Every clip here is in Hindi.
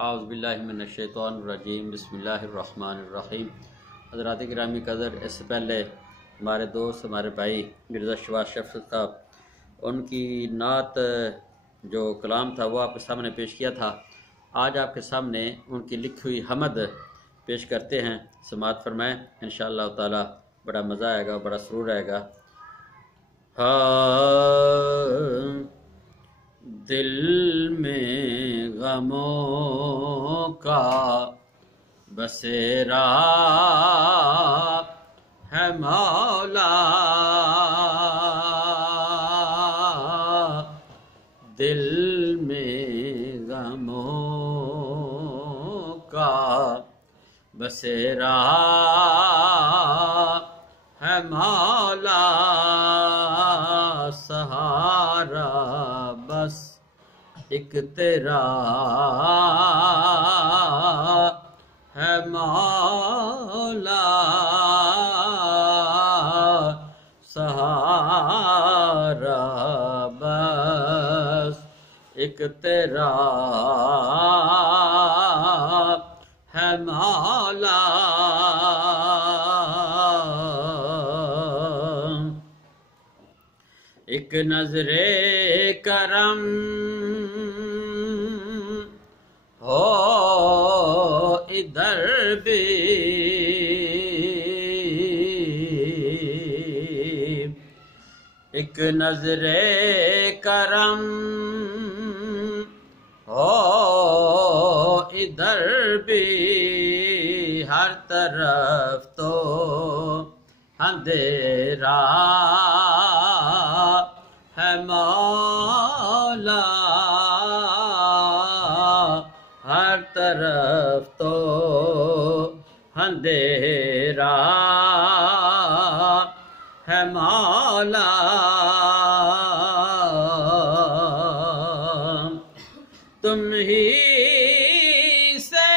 औज़ुबिल्लाहिमिनश्शैतानिर्रजीम बिस्मिल्लाहिर्रहमानिर्रहीम। हज़रात गिरामी कदर, इससे पहले हमारे दोस्त, हमारे भाई मिर्ज़ा शहबाज शफ़क़त साहब, उनकी नात जो कलाम था वो आपके सामने पेश किया था। आज आपके सामने उनकी लिखी हुई हमद पेश करते हैं। समाअत फरमाएँ, इंशाअल्लाह ताला बड़ा मज़ा आएगा, बड़ा सुरूर आएगा। हाँ, दिल में गमों का बसेरा है मौला, दिल में गमों का बसेरा है मौला, सहारा बस एक तेरा है मौला, सहारा बस एक तेरा है मौला। एक नजरे करम हो इधर भी, एक नजरे करम हो इधर भी, हर तरफ तो अंधेरा है मौला, हर तरफ तो अंधेरा है मौला। तुम ही से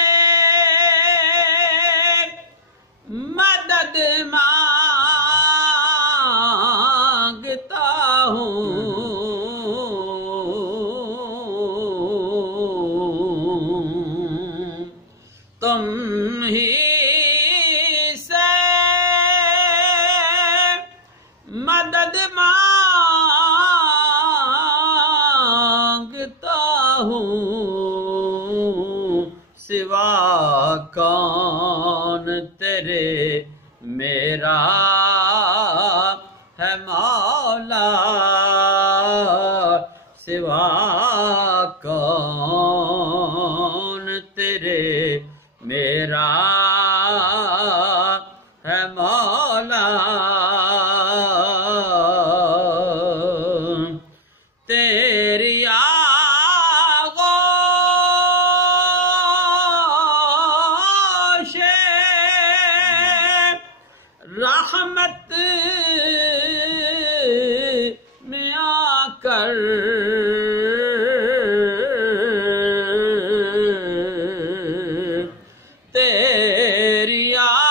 मदद मांगता हूँ, तुम ही से मदद मांगता हूँ, सिवा कौन तेरे मेरा है मौला, सिवा कौन तेरे मेरा है मौला। तेरी आगोश रहमत में आकर तेरी आगोश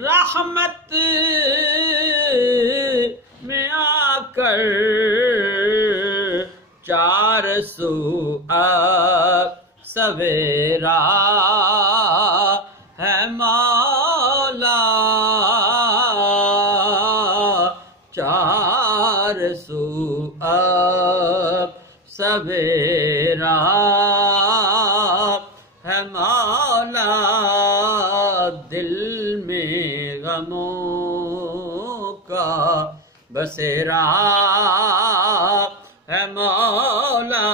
रहमत में आकर चार सू अब सवेरा है मौला, चार सू अब सवेरा है मौला, दिल में गमों का बसेरा है मौला।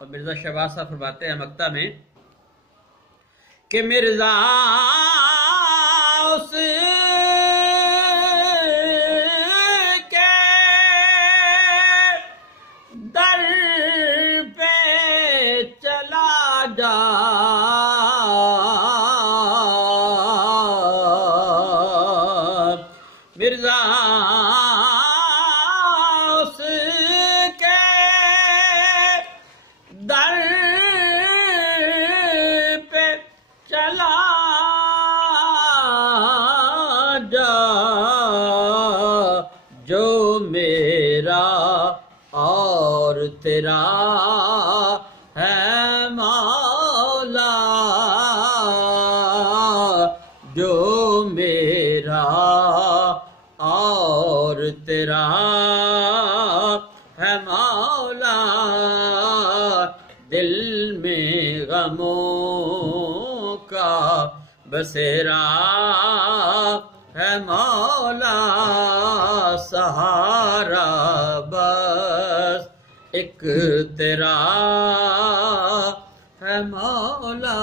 और मिर्जा शहबाज साहब फरमाते हैं मक्ता में कि मिर्जा उस के दर पे चला जा, मिर्जा उसके दर पे चला जा जो मेरा और तेरा है मौला, जो मेरा और तेरा है मौला। दिल में गमों का बसेरा है मौला, सहारा बस एक तेरा है मौला।